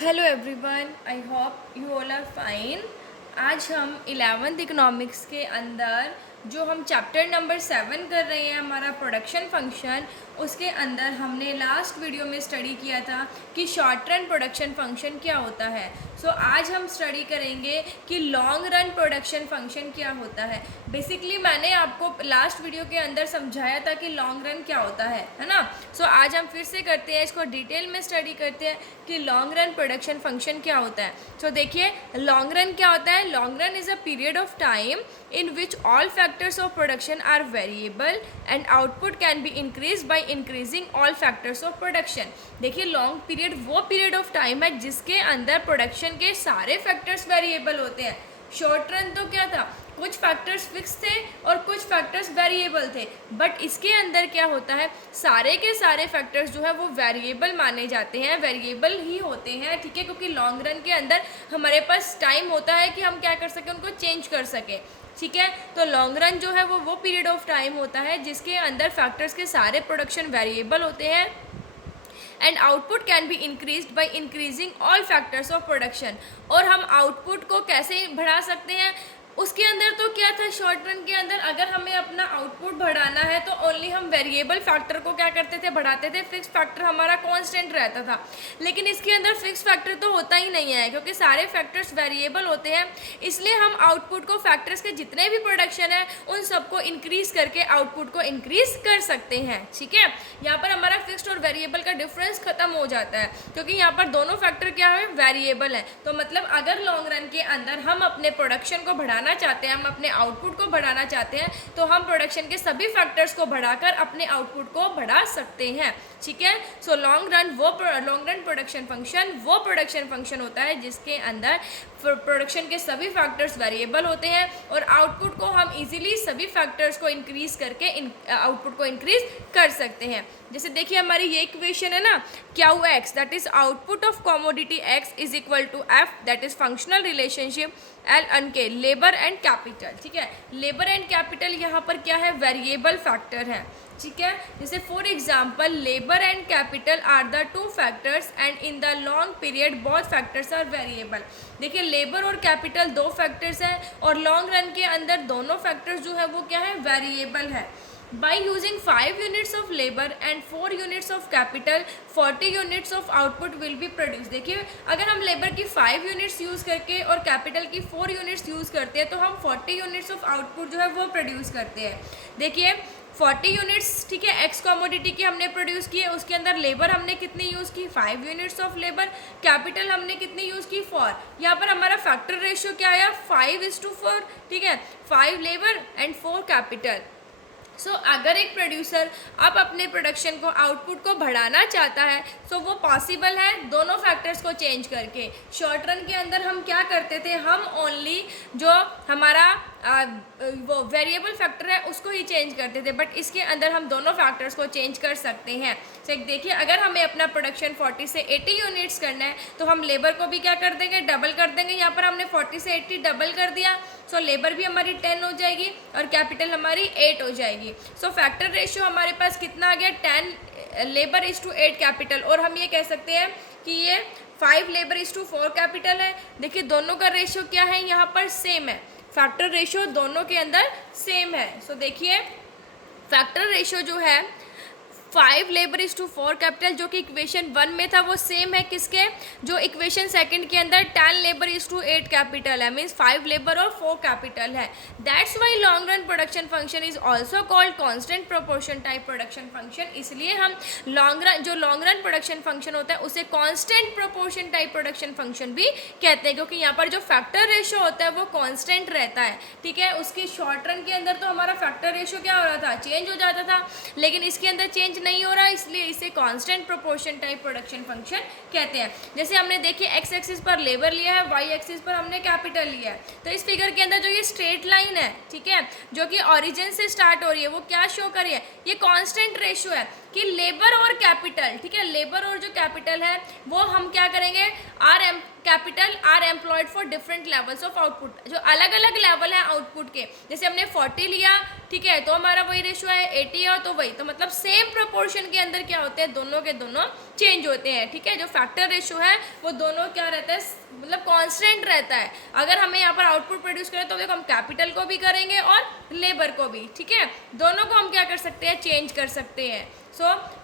Hello everyone, I hope you all are fine. आज हम 11th economics के अंदर जो हम चैप्टर नंबर 7 कर रहे हैं, हमारा प्रोडक्शन फंक्शन, उसके अंदर हमने लास्ट वीडियो में स्टडी किया था कि शॉर्ट रन प्रोडक्शन फंक्शन क्या होता है। सो आज हम स्टडी करेंगे कि लॉन्ग रन प्रोडक्शन फंक्शन क्या होता है। बेसिकली मैंने आपको लास्ट वीडियो के अंदर समझाया था कि लॉन्ग रन क्या होता है ना। सो आज हम फिर से करते हैं, इसको डिटेल में स्टडी करते हैं कि लॉन्ग रन प्रोडक्शन फंक्शन क्या होता है। सो देखिए, लॉन्ग रन क्या होता है। Long run is a period of time in which all factors of production are variable and output can be increased by increasing all factors of production। देखिए, long period वो period of time है जिसके अंदर production के सारे factors variable होते हैं। Short run तो क्या था, कुछ फैक्टर्स फिक्स थे और कुछ फैक्टर्स वेरिएबल थे, बट इसके अंदर क्या होता है, सारे के सारे फैक्टर्स जो है वो वेरिएबल माने जाते हैं, वेरिएबल ही होते हैं, ठीक है। क्योंकि लॉन्ग रन के अंदर हमारे पास टाइम होता है कि हम क्या कर सकें, उनको चेंज कर सकें, ठीक है। तो लॉन्ग रन जो है वो पीरियड ऑफ टाइम होता है जिसके अंदर फैक्टर्स के सारे प्रोडक्शन वेरिएबल होते हैं and output can be increased by increasing all factors of production. और हम आउटपुट को कैसे बढ़ा सकते हैं, उसके अंदर तो क्या था, शॉर्ट रन के अंदर अगर हमें अपना आउटपुट बढ़ाना है तो ओनली हम वेरिएबल फैक्टर को क्या करते थे, बढ़ाते थे। फिक्स फैक्टर हमारा कांस्टेंट रहता था, लेकिन इसके अंदर फिक्स फैक्टर तो होता ही नहीं है क्योंकि सारे फैक्टर्स वेरिएबल होते हैं। इसलिए हम आउटपुट को, फैक्टर्स के जितने भी प्रोडक्शन है उन सबको इंक्रीज करके आउटपुट को इंक्रीज कर सकते हैं, ठीक है। यहाँ पर हमारा फिक्स्ड और वेरिएबल का डिफरेंस खत्म हो जाता है क्योंकि यहाँ पर दोनों फैक्टर क्या है, वेरिएबल है। तो मतलब अगर लॉन्ग रन के अंदर हम अपने प्रोडक्शन को बढ़ाना चाहते हैं, हम अपने आउटपुट को बढ़ाना चाहते हैं, तो हम प्रोडक्शन के सभी फैक्टर्स को बढ़ाकर अपने आउटपुट को बढ़ा सकते हैं, ठीक है। So long run production function होता है जिसके अंदर प्रोडक्शन के सभी फैक्टर्स वेरिएबल होते हैं और आउटपुट को हम इजीली सभी फैक्टर्स को इंक्रीज करके आउटपुट को इंक्रीज कर सकते हैं। जैसे देखिए, हमारी ये इक्वेशन है ना, q x that is output of commodity x is equal to f that is functional relationship l and k labour and capital, ठीक है। लेबर एंड कैपिटल यहाँ पर क्या है, वेरिएबल फैक्टर है, ठीक है। जैसे for example, labour and capital are the two factors and in the long period both factors are variable. देखिए, लेबर और कैपिटल दो फैक्टर्स हैं और लॉन्ग रन के अंदर दोनों फैक्टर्स जो है वो क्या है, वेरिएबल है। By using 5 units of labor and 4 units of capital, 40 units of output will be produced। देखिए, अगर हम लेबर की 5 यूनिट्स यूज़ करके और कैपिटल की 4 यूनिट्स यूज़ करते हैं तो हम 40 यूनिट्स ऑफ आउटपुट जो है वो प्रोड्यूस करते हैं। देखिए, 40 यूनिट्स, ठीक है, एक्स कमोडिटी की हमने प्रोड्यूस की है, उसके अंदर लेबर हमने कितनी यूज़ की, 5 यूनिट्स ऑफ लेबर, कैपिटल हमने कितनी यूज़ की, 4। यहाँ पर हमारा फैक्टर रेशियो क्या आया, 5:4, ठीक है। 5 लेबर एंड 4 कैपिटल। सो अगर एक प्रोड्यूसर अब अपने प्रोडक्शन को, आउटपुट को बढ़ाना चाहता है तो वो पॉसिबल है दोनों फैक्टर्स को चेंज करके। शॉर्ट रन के अंदर हम क्या करते थे, हम ओनली जो हमारा वो वेरिएबल फैक्टर है उसको ही चेंज करते थे, बट इसके अंदर हम दोनों फैक्टर्स को चेंज कर सकते हैं। तो देखिए, अगर हमें अपना प्रोडक्शन 40 से 80 यूनिट्स करना है तो हम लेबर को भी क्या कर देंगे, डबल कर देंगे। यहाँ पर हमने 40 से 80 डबल कर दिया, सो लेबर भी हमारी 10 हो जाएगी और कैपिटल हमारी 8 हो जाएगी। सो फैक्टर रेशियो हमारे पास कितना आ गया, 10 लेबर इज टू 8 कैपिटल। और हम ये कह सकते हैं कि ये 5 लेबर इज टू 4 कैपिटल है। देखिए, दोनों का रेशियो क्या है, यहाँ पर सेम है, फैक्टर रेशियो दोनों के अंदर सेम है। सो देखिए, फैक्टर रेशियो जो है 5 लेबर इज टू 4 कैपिटल जो कि इक्वेशन 1 में था वो सेम है किसके, जो इक्वेशन सेकंड के अंदर 10 लेबर इज टू 8 कैपिटल है, मीन्स 5 लेबर और 4 कैपिटल है। That's why long run production function is also called constant proportion type production function. इसलिए हम लॉन्ग रन प्रोडक्शन फंक्शन होता है उसे constant proportion type production function भी कहते हैं, क्योंकि यहाँ पर जो फैक्टर रेशियो होता है वो कॉन्स्टेंट रहता है, ठीक है। उसकी शॉर्ट रन के अंदर तो हमारा फैक्टर रेशियो क्या हो रहा था, चेंज हो जाता था, लेकिन इसके अंदर चेंज नहीं हो रहा, इसलिए इसे constant proportion type production function कहते हैं। जैसे हमने देखिए, एक्स एक्सिस पर लेबर लिया है, वाई एक्सिस पर हमने कैपिटल लिया है। तो इस फिगर के अंदर जो ये स्ट्रेट लाइन है, ठीक है, जो कि ओरिजिन से स्टार्ट हो रही है, वो क्या शो कर रही है, ये कांस्टेंट रेशियो है। कि लेबर और कैपिटल, ठीक है, लेबर और जो कैपिटल है वो हम क्या करेंगे, capital R employed for different levels of output, जो अलग अलग लेवल है आउटपुट के, जैसे हमने 40 लिया, ठीक है, तो हमारा वही रेशियो है, 80 है तो वही, तो मतलब सेम प्रोपोर्शन के अंदर क्या होते हैं, दोनों के दोनों चेंज होते हैं, ठीक है। जो फैक्टर रेशियो है वो दोनों क्या रहता है, मतलब कांस्टेंट रहता है। अगर हमें यहाँ पर आउटपुट प्रोड्यूस करें तो देखो हम कैपिटल को भी करेंगे और लेबर को भी, ठीक है, दोनों को हम क्या कर सकते हैं, चेंज कर सकते हैं।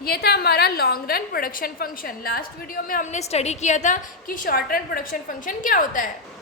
ये था हमारा long run production function. Last video में हमने स्टडी किया था कि शॉर्ट रन प्रोडक्शन फंक्शन क्या होता है।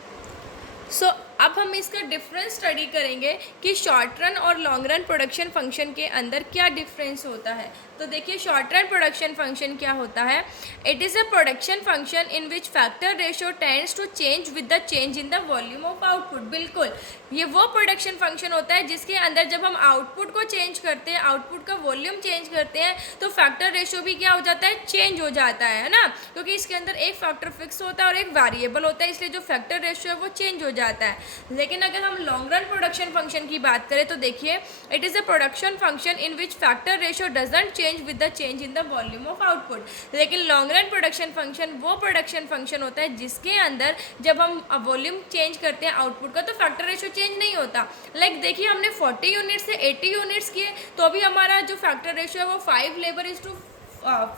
अब हम इसका डिफरेंस स्टडी करेंगे कि शॉर्ट रन और लॉन्ग रन प्रोडक्शन फंक्शन के अंदर क्या डिफरेंस होता है। तो देखिए शॉर्ट रन प्रोडक्शन फंक्शन क्या होता है, it is a production function in which factor ratio tends to change with the change in the volume of output. बिल्कुल, ये वो प्रोडक्शन फंक्शन होता है जिसके अंदर जब हम आउटपुट को चेंज करते हैं, आउटपुट का वॉल्यूम चेंज करते हैं, तो फैक्टर रेशियो भी क्या हो जाता है, चेंज हो जाता है ना, क्योंकि इसके अंदर एक फैक्टर फिक्स होता है और एक वेरिएबल होता है, इसलिए जो फैक्टर रेशियो है वो चेंज हो जाता है। लेकिन अगर हम लॉन्ग रन प्रोडक्शन फंक्शन की बात करें तो देखिए it is a production function in which factor ratio doesn't change with the change in the volume of output. लेकिन लॉन्ग रन प्रोडक्शन फंक्शन वो प्रोडक्शन फंक्शन होता है जिसके अंदर जब हम वॉल्यूम चेंज करते हैं आउटपुट का तो फैक्टर रेशियो चेंज नहीं होता। लाइक देखिए हमने 40 यूनिट्स से 80 यूनिट्स किए तो भी हमारा जो फैक्टर रेशियो है वो 5 लेबर इज टू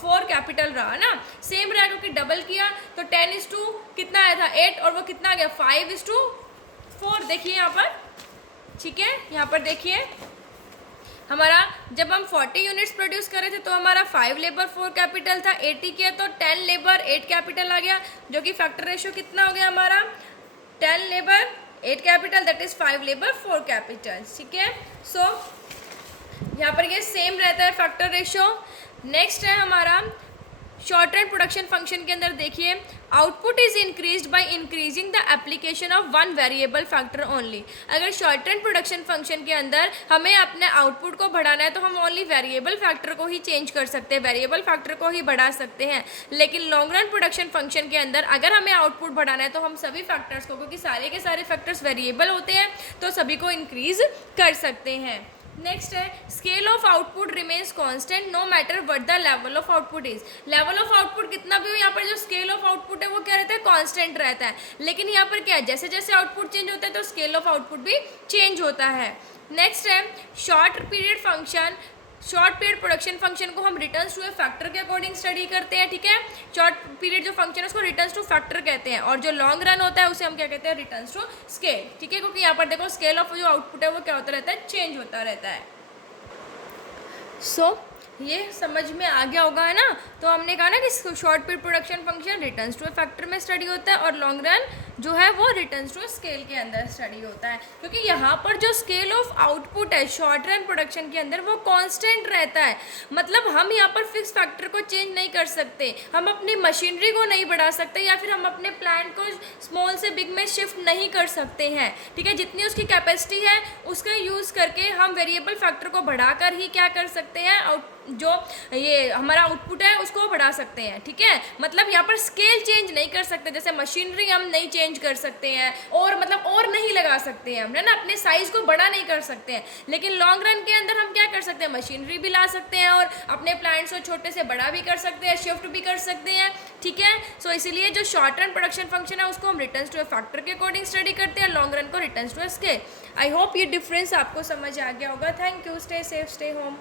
4 कैपिटल रहा ना, सेम रहा, क्योंकि डबल किया तो 10 इज टू कितना आया था 8 और वो कितना आ गया 5 इज टू 4। देखिए यहाँ पर, ठीक है, यहाँ पर देखिए हमारा जब हम 40 यूनिट्स प्रोड्यूस कर रहे थे तो हमारा 5 लेबर 4 कैपिटल था, 80 किया तो 10 लेबर 8 कैपिटल आ गया, जो कि फैक्टर रेशियो कितना हो गया हमारा 10 labour 8 capital, that is 5 labour 4 capital, ठीक है। यहाँ पर ये सेम रहता है फैक्टर रेशियो। नेक्स्ट है हमारा शॉर्ट रन प्रोडक्शन फंक्शन के अंदर देखिए output is increased by increasing the application of one variable factor only. अगर शॉर्ट रन प्रोडक्शन फंक्शन के अंदर हमें अपने आउटपुट को बढ़ाना है तो हम ओनली वेरिएबल फैक्टर को ही चेंज कर सकते हैं, वेरिएबल फैक्टर को ही बढ़ा सकते हैं। लेकिन लॉन्ग रन प्रोडक्शन फंक्शन के अंदर अगर हमें आउटपुट बढ़ाना है तो हम सभी फैक्टर्स को, क्योंकि सारे के सारे फैक्टर्स वेरिएबल होते हैं, तो सभी को इंक्रीज कर सकते हैं। नेक्स्ट है scale of output remains constant no matter what the level of output is. Level of output कितना भी हो, यहाँ पर जो स्केल ऑफ आउटपुट है वो क्या रहता है, कांस्टेंट रहता है। लेकिन यहाँ पर क्या है, जैसे जैसे आउटपुट चेंज होता है तो स्केल ऑफ आउटपुट भी चेंज होता है। नेक्स्ट है short period function. Short period production function को हम रिटर्न्स टू ए फैक्टर के अकॉर्डिंग स्टडी करते हैं, ठीक है। शॉर्ट पीरियड जो फंक्शन है उसको रिटर्न्स टू फैक्टर कहते हैं, और जो लॉन्ग रन होता है उसे हम क्या कहते हैं, रिटर्न्स टू स्केल, ठीक है, क्योंकि यहाँ पर देखो स्केल ऑफ जो आउटपुट है वो क्या होता रहता है, चेंज होता रहता है। ये समझ में आ गया होगा, है ना। तो हमने कहा ना कि short period production function returns to a factor में स्टडी होता है और लॉन्ग रन जो है वो रिटर्न्स टू स्केल के अंदर स्टडी होता है, क्योंकि यहाँ पर जो स्केल ऑफ आउटपुट है शॉर्ट रन प्रोडक्शन के अंदर वो कांस्टेंट रहता है। मतलब हम यहाँ पर फिक्स फैक्टर को चेंज नहीं कर सकते, हम अपनी मशीनरी को नहीं बढ़ा सकते, या फिर हम अपने प्लांट को स्मॉल से बिग में शिफ्ट नहीं कर सकते हैं, ठीक है। जितनी उसकी कैपेसिटी है उसका यूज़ करके हम वेरिएबल फैक्टर को बढ़ाकर ही क्या कर सकते हैं, जो ये हमारा आउटपुट है उसको बढ़ा सकते हैं, ठीक है। मतलब यहाँ पर स्केल चेंज नहीं कर सकते, जैसे मशीनरी हम नहीं चेंज कर सकते हैं और मतलब और नहीं लगा सकते हैं हम, है ना, अपने साइज़ को बड़ा नहीं कर सकते हैं। लेकिन लॉन्ग रन के अंदर हम क्या कर सकते हैं, मशीनरी भी ला सकते हैं और अपने प्लांट्स को छोटे से बड़ा भी कर सकते हैं, शिफ्ट भी कर सकते हैं, ठीक है। इसीलिए जो शॉर्ट रन प्रोडक्शन फंक्शन है उसको हम रिटर्न्स टू ए फैक्टर के अकॉर्डिंग स्टडी करते हैं, लॉन्ग रन को returns to a scale. I hope ये डिफरेंस आपको समझ आ गया होगा। Thank you, stay safe, stay home.